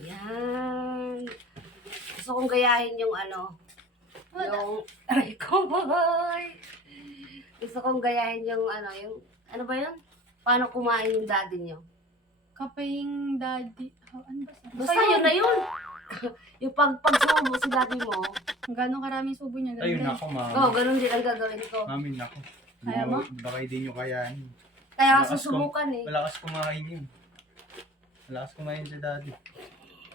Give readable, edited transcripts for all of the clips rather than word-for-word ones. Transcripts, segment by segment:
Yan. Gusto kong gayahin yung ano, yung, ay, boy. Gusto kong gayahin yung ano ba yun? Paano kumain yung daddy nyo? Kapaying daddy. Oh, ano ba? Basta yun na yun. Yung pagsubo si daddy mo. Gano'ng karaming subo niya. Ganun Ayun din. ako, mami. Oo, ganun din ang gagawin ko. Mami, nako. Kaya mo? Baka hindi nyo kayanin. Kaya Malakas susubukan eh. Malakas kumain yun. Malakas kumain si daddy.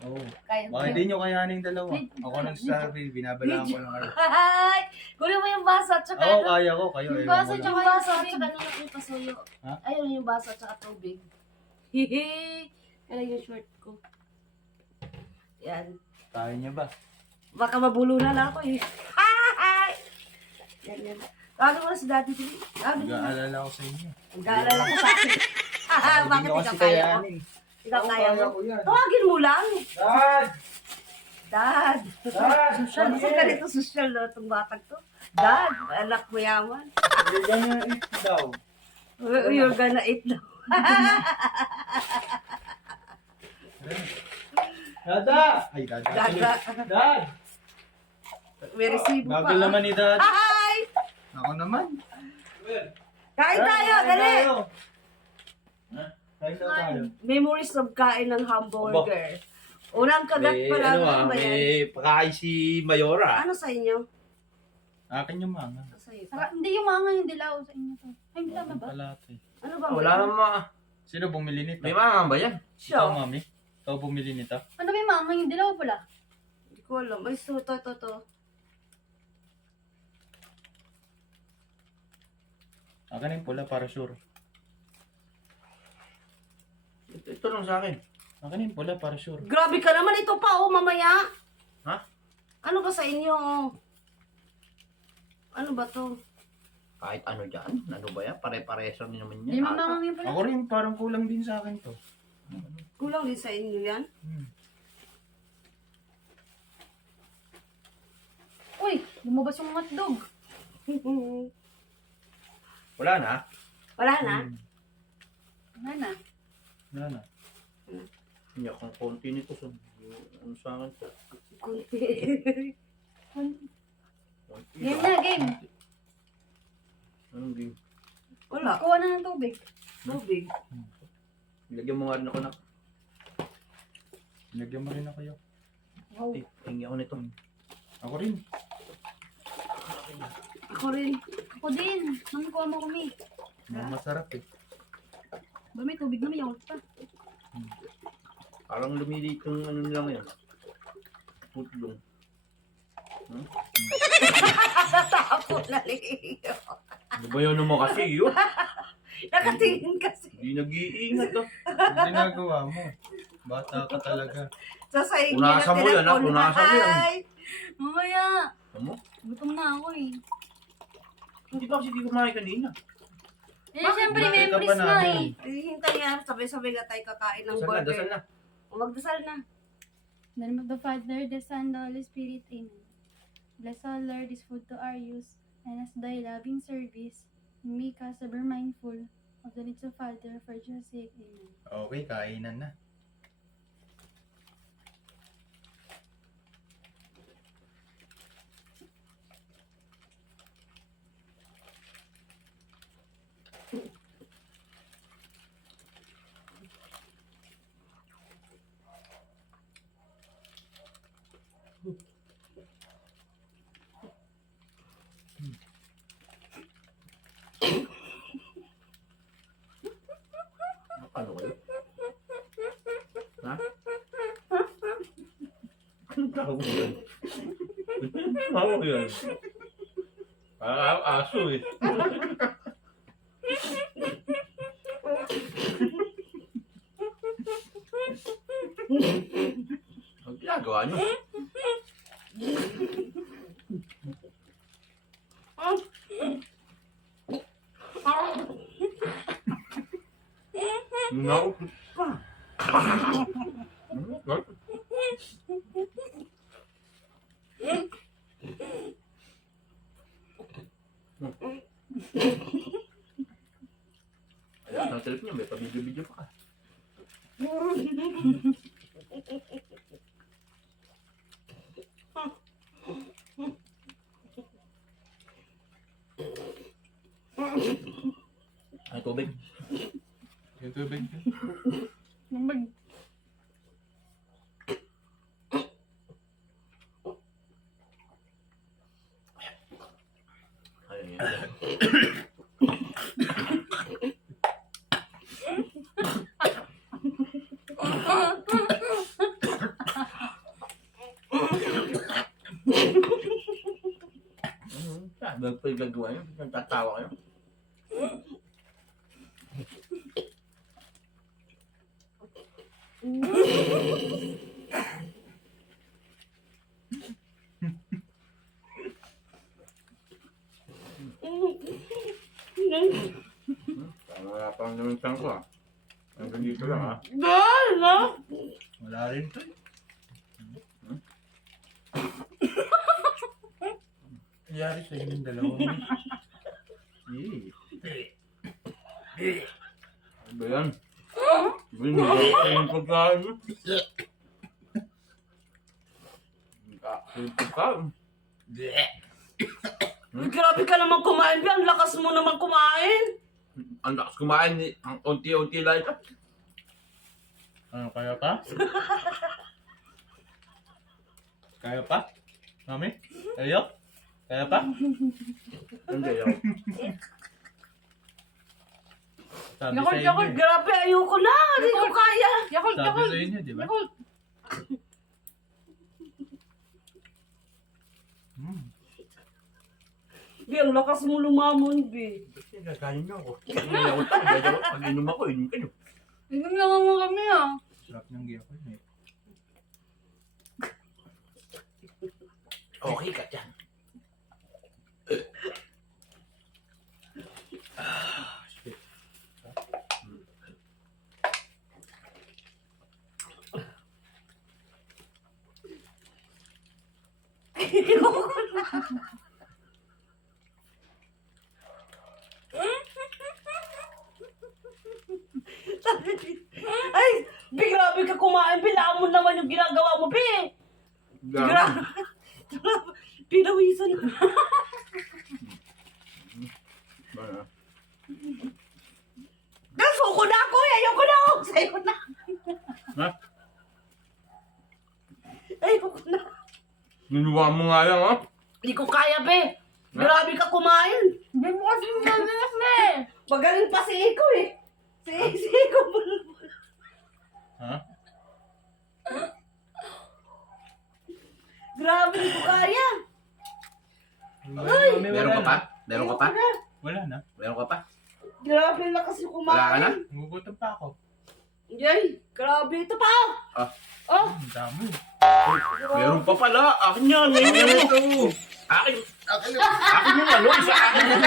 Oo. Kaya, Baka hindi nyo kayanin dalawa. Ako nang sabi, binabalaan ko lang kayo. Ay! Kunin mo yung baso at saka Ako, kaya ko. Kayo, Yung ewan baso, ko lang. yung baso at saka ano yung pasuyo. Ha? Ayun yung baso at saka tubig. Hehe! Kaya yung short ko. Yan. Kaya niya ba? Baka mabulunan ako eh. Ay! Yan, yan. Tawagin mo na si daddy. Tawagin mo na. Nag-aalala ko sa inyo. Nag-aalala ko sa akin. Hindi Bakit nyo ikaw kasi kaya mo? kayanin. Ikaw Ako, kaya mo? ko yan. Tawagin mo lang. Dad! Dad. Dad! Social. Saan ka nito social na itong batang to? Dad, anak mo yaman. Hindi ganyan ito daw. You're gonna eat now. Dada! Ay, dada. Dada. Dad! May resibo pa. Bagal naman ni dad. Hi! Ako naman. Kain tayo, dali! Ha? Kain daw tayo. Memories of kain ng hamburger. Unang kagat pa lang. Ano ba yan? may pakain si Mayora. Ano sa inyo? Akin yung manga. Ano sa iyo? Hindi yung mga yung dilaw sa inyo to. Ay, hindi tama ba? Palate. Ano ba? Wala naman. Sino bumili nito? May mga ba yan? Ikaw, Siya. mami? Ikaw bumili nito? Ano ba yung mga yung dilaw pala? Hindi ko alam. Ay, to. Akin yung pula para sure. Ito lang sa akin. Akin yung pula para sure. Grabe ka naman. Ito pa, oh, mamaya. Ha? Ano ba sa inyo? Ano ba to? Kahit ano dyan. Ano ba yan? Pare-pares lang din naman Hindi yan. mamangang yung pala. Ako rin, parang kulang din sa akin to. Kulang din sa inyo yan? Uy, lumabas yung hotdog. Wala na. Wala na? Wala na. Wala na. Hindi akong konti nito. Ano sa akin to? Kunti. Konti Game ba? na, game. Anong game? Wala. Kuha na ng tubig. Tubig. Lagyan mo nga rin ako na. Lagyan mo rin ako yun. Wow. Hingi ako nito. Ako rin. Ako rin. Ako din. Mami, kuha mo kami. Masarap eh. Ba may tubig na may yawag pa. Parang lumilit yung ano nila ngayon. Putlong. Tapo na liyo. Ano ba yun naman kasi yun? Nakatingin kasi. Hindi nag-iingat ah. Ang ginagawa mo. Bata ka talaga. Sa saing Punasan mo yan, ha? Punasan mo yan. Ay! Mamaya. Ano? Gutom na ako eh. Hindi ba kasi di kumain kanina? Eh, syempre, Bakit ka memories pa na namin? eh. Hintay yan. Sabay-sabay na tayo kakain ng Dasal na, burger. dasal na. Magdasal na. In the name of the Father, the Son, the Holy Spirit. Amen. Bless all, Lord, this food to our use, and as thy loving service, make us ever mindful of the needs of Father for Jesus' sake. Amen. Okay, kainan na. Ano kayo? Ha? Ang tao mo yan. Ang tao mo yan. Parang aso eh. Ang ginagawa nyo? No. Ayan. Ang trip niya, may pabidyo-bidyo pa ka. Ay, tubig. Yung tubig. Lumag. Ayun yan. Sabi ko yung gagawa niyo, nagtatawa kayo. Wala pang naman siyang ko ah. Hanggang dito lang ah. Wala rin to eh. Nangyari sa inyong dalawang eh. Ano ba yan? Binigay ko yung pagkain. Yung pagkain. Grabe ka naman kumain, Bi. Ang lakas mo naman kumain. Ang lakas kumain, ang unti-unti lang ito. Ano, kaya pa? Kaya pa? Mami? Kayo? Kaya pa? Hindi ako. Sabi Yakult, sa inyo yakult. eh. Grabe, ayoko na. Hindi ko kaya. Yakult, Sabi yakult. sa inyo, di ba? Yakult. Bi, ang lakas mo lumamon, Bi. Kasi gagaling na ako. Ngayon ako tayo, gagawa. Pag-inom ako, inom kayo. Inom lang mo kami ah. Sarap ng giyak eh. Okay ka dyan. Ay, Bi, grabe ka kumain. Bi, lamon naman yung ginagawa mo, Bi. Grabe. Pinawisan na. Ano? Nasuko na ako eh. Ayoko na ako. Sa'yo na. Ha? Ayoko na. Ninuwa mo nga lang ha? Hindi ko kaya, Bi. Grabe ka kumain. Hindi mo kasi madalas na eh. Magaling pa si Iko eh. Si Iko. Ha? Grabe, hindi ko kaya. Ay! Mami, Meron ka wala pa? na. Meron ka pa? Ayoko na. Wala na. Meron ka pa? Grabe, lakas yung kumain. Wala ka na? Nagugutom pa ako. Yay, grabe. Ito pa. Ah. Oh, Ang dami. Meron pa pala. Akin yan. Akin. Akin yung ano. Isa akin yan.